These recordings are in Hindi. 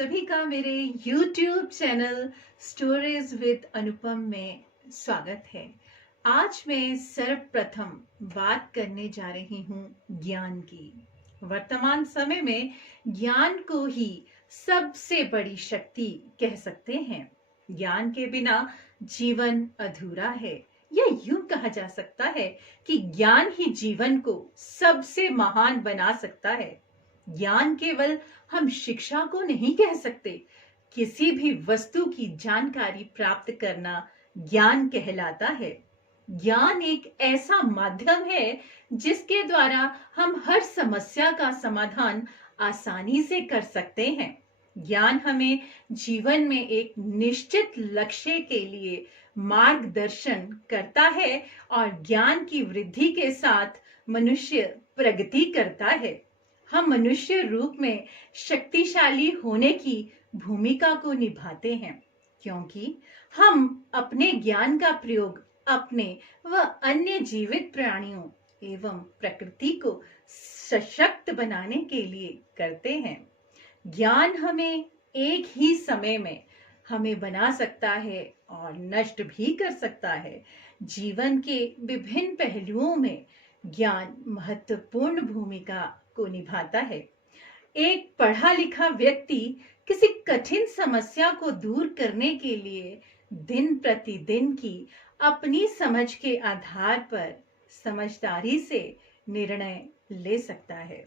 सभी का मेरे YouTube चैनल स्टोरीज विद अनुपम में स्वागत है। आज मैं सर्वप्रथम बात करने जा रही हूँ ज्ञान की। वर्तमान समय में ज्ञान को ही सबसे बड़ी शक्ति कह सकते हैं। ज्ञान के बिना जीवन अधूरा है, या यूं कहा जा सकता है कि ज्ञान ही जीवन को सबसे महान बना सकता है। ज्ञान केवल हम शिक्षा को नहीं कह सकते, किसी भी वस्तु की जानकारी प्राप्त करना ज्ञान कहलाता है। ज्ञान एक ऐसा माध्यम है जिसके द्वारा हम हर समस्या का समाधान आसानी से कर सकते हैं। ज्ञान हमें जीवन में एक निश्चित लक्ष्य के लिए मार्गदर्शन करता है और ज्ञान की वृद्धि के साथ मनुष्य प्रगति करता है। हम मनुष्य रूप में शक्तिशाली होने की भूमिका को निभाते हैं, क्योंकि हम अपने ज्ञान का प्रयोग अपने व अन्य जीवित प्राणियों एवं प्रकृति को सशक्त बनाने के लिए करते हैं। ज्ञान हमें एक ही समय में हमें बना सकता है और नष्ट भी कर सकता है। जीवन के विभिन्न पहलुओं में ज्ञान महत्वपूर्ण भूमिका को निभाता है। एक पढ़ा लिखा व्यक्ति किसी कठिन समस्या को दूर करने के लिए दिन प्रतिदिन की अपनी समझ के आधार पर समझदारी से निर्णय ले सकता है,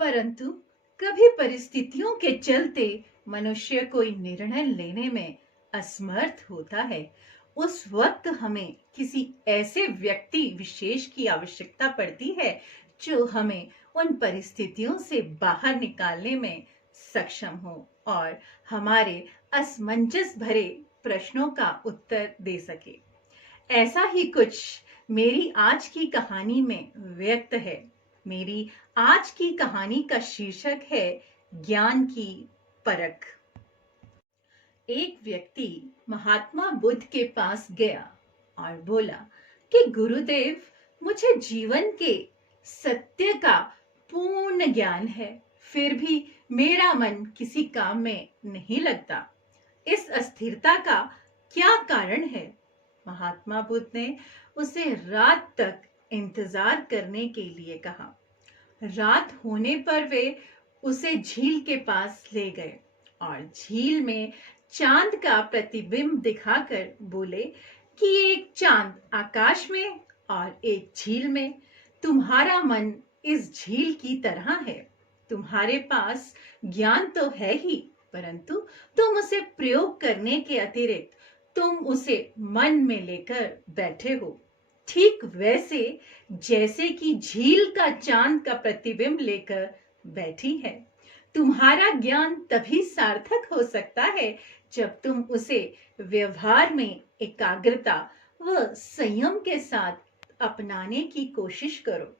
परंतु कभी परिस्थितियों के चलते मनुष्य कोई निर्णय लेने में असमर्थ होता है। उस वक्त हमें किसी ऐसे व्यक्ति विशेष की आवश्यकता पड़ती है जो हमें उन परिस्थितियों से बाहर निकालने में सक्षम हो और हमारे असमंजस भरे प्रश्नों का उत्तर दे सके। ऐसा ही कुछ मेरी आज की कहानी में व्यक्त है। मेरी आज की कहानी का शीर्षक है ज्ञान की परख। एक व्यक्ति महात्मा बुद्ध के पास गया और बोला कि गुरुदेव, मुझे जीवन के सत्य का पूर्ण ज्ञान है, फिर भी मेरा मन किसी काम में नहीं लगता। इस अस्थिरता का क्या कारण है? महात्मा बुद्ध ने उसे रात तक इंतजार करने के लिए कहा। रात होने पर वे उसे झील के पास ले गए और झील में चांद का प्रतिबिंब दिखाकर बोले कि एक चांद आकाश में और एक झील में। तुम्हारा मन इस झील की तरह है। तुम्हारे पास ज्ञान तो है ही, परंतु तुम उसे प्रयोग करने के अतिरिक्त तुम उसे मन में लेकर बैठे हो। ठीक वैसे जैसे कि झील का चांद का प्रतिबिंब लेकर बैठी है। तुम्हारा ज्ञान तभी सार्थक हो सकता है जब तुम उसे व्यवहार में एकाग्रता व संयम के साथ अपनाने की कोशिश करो।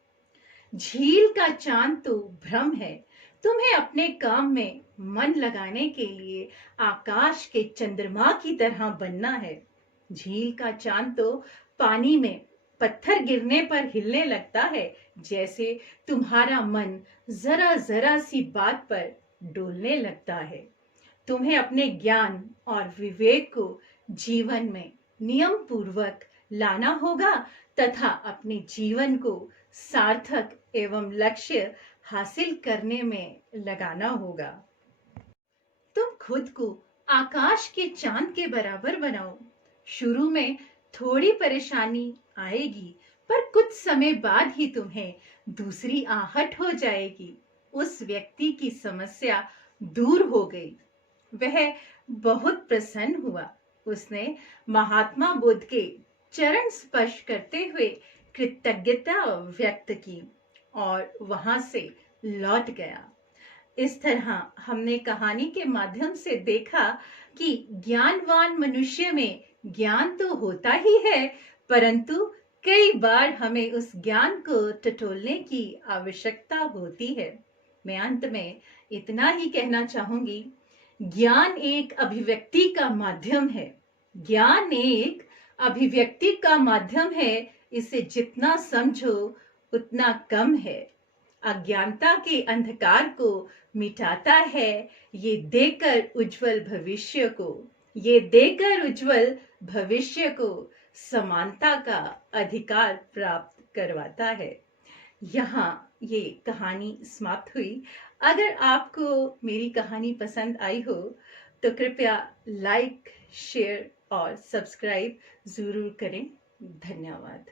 झील का चांद तो भ्रम है। तुम्हें अपने काम में मन लगाने के लिए आकाश के चंद्रमा की तरह बनना है। झील का चांद तो पानी में पत्थर गिरने पर हिलने लगता है, जैसे तुम्हारा मन जरा जरा सी बात पर डोलने लगता है। तुम्हें अपने ज्ञान और विवेक को जीवन में नियम पूर्वक लाना होगा तथा अपने जीवन को सार्थक एवं लक्ष्य हासिल करने में लगाना होगा। तुम खुद को आकाश के चांद के बराबर बनाओ। शुरू में थोड़ी परेशानी आएगी, पर कुछ समय बाद ही तुम्हें दूसरी आहट हो जाएगी। उस व्यक्ति की समस्या दूर हो गई। वह बहुत प्रसन्न हुआ। उसने महात्मा बुद्ध के चरण स्पर्श करते हुए कृतज्ञता व्यक्त की और वहां से लौट गया। इस तरह हमने कहानी के माध्यम से देखा कि ज्ञानवान मनुष्य में ज्ञान तो होता ही है, परंतु कई बार हमें उस ज्ञान को टटोलने की आवश्यकता होती है। मैं अंत में इतना ही कहना चाहूंगी, ज्ञान एक अभिव्यक्ति का माध्यम है। ज्ञान एक अभिव्यक्ति का माध्यम है। इसे जितना समझो उतना कम है। अज्ञानता के अंधकार को मिटाता है, ये देकर उज्जवल भविष्य को, ये देकर उज्जवल भविष्य को समानता का अधिकार प्राप्त करवाता है। यहाँ ये कहानी समाप्त हुई। अगर आपको मेरी कहानी पसंद आई हो तो कृपया लाइक, शेयर और सब्सक्राइब जरूर करें। धन्यवाद।